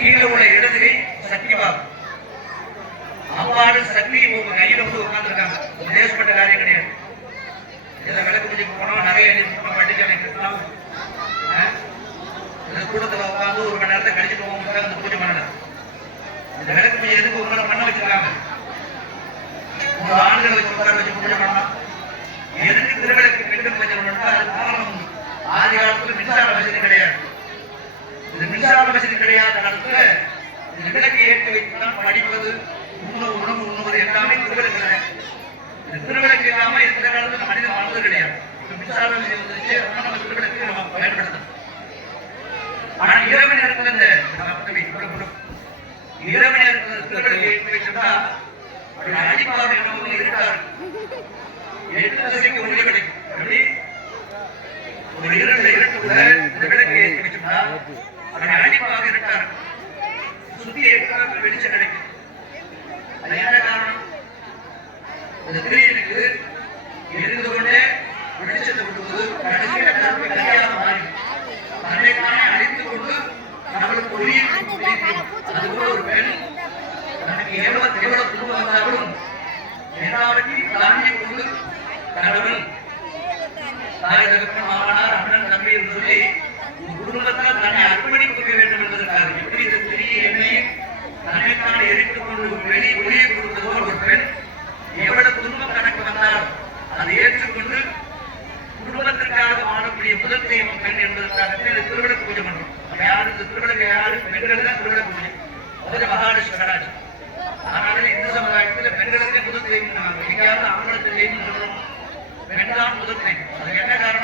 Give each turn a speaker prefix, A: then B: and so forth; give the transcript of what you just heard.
A: கீழே உள்ள இடதுகை சக்தி பாபு அவ்வாறு சக்தி உங்க கையில வந்து உட்கார்ந்துருக்காங்க. தேசப்பட்ட காரியம் கிடையாது. ஏதோ விளக்கு பூஜைக்கு போனோம் நிறைய எழுதி படிக்க வைக்கலாம் இந்த கூட்டத்துல உட்காந்து ஒரு மணி நேரத்தை கழிச்சுட்டு போக அந்த பூஜை பண்ணணும் இந்த விளக்கு பூஜை எதுக்கு உங்களை பண்ண வச்சிருக்காங்க? ஒரு ஆண்களை வச்சு உட்கார வச்சு பூஜை பண்ணலாம் எதுக்கு திருவிளக்கு பெண்கள் பூஜை பண்ணா அது காரணம் உண்டு. ஆதி காலத்துல மின்சார வசதி கிடையாது இந்த மின்சார வசதி கிடையாத காலத்துல இந்த விளக்கு ஏற்றி வைத்துதான் படிப்பது உணவு உணவு உண்ணுவது எல்லாமே திருவிளக்கு தான். திருவிளக்கு இல்லாம எந்த காலத்துல மனிதன் வாழ்ந்தது கிடையாது. இப்ப மின்சார வசதி வந்துருச்சு அதனால நம்ம திருவிளக்கு நம்ம பயன்படுத்தணும் ஆனா இரவு நேரத்துல இந்த இரவு நேரத்துல திருவிளக்கு ஏற்றி வச்சிருந்தா அப்படி அடிப்பாக நமக்கு இருக்காரு எட்டு திசைக்கு ஒளி கிடைக்கும். எப்படி? ஒரு இரவு அதனால அழிப்பாக இருட்டா இருக்கும் சுத்தி எடுக்கிறதுக்கு வெளிச்சம் கிடைக்கும். அது காரணம்? அந்த கொண்டே வெளிச்சத்தை மாறி. தன்னை தானே அழித்து கொண்டு நம்மளுக்கு ஒளியை அது ஒரு பெண் தனக்கு எவ்வளவு எவ்வளவு துன்பம் வந்தாலும் எல்லாவற்றையும் கொண்டு கணவன் தாய் தகப்பன் மாமனார் அண்ணன் தம்பி சொல்லி குடும்பத்தில் தன்னை அர்ப்பணித்துக் கொள்ள வேண்டும் என்பதற்காக எப்படி இந்த பெரிய எண்ணெயை தன்னைத்தான் எரித்துக் கொண்டு ஒரு வெளி ஒளியை கொடுத்ததோ ஒரு பெண் எவ்வளவு குடும்ப கணக்கு வந்தாலும் அதை ஏற்றுக்கொண்டு குடும்பத்திற்காக வாழக்கூடிய முதல் தெய்வம் பெண் என்பதற்காக இந்த திருவிழக்கு பூஜை பண்ணும் நம்ம யாரும் இந்த திருவிழக்கு யாரும் பெண்கள் தான் திருவிழக்கு பூஜை. முதல்ல மகாலட்சுமி கடாட்சி இந்து சமுதாயத்தில் பெண்களுக்கு முதல் தெய்வம் இன்னைக்காவது ஆண்களுக்கு தெய்வம் சொல்றோம். பெண் தான் முதல் தெய்வம். அது என்ன காரணம்?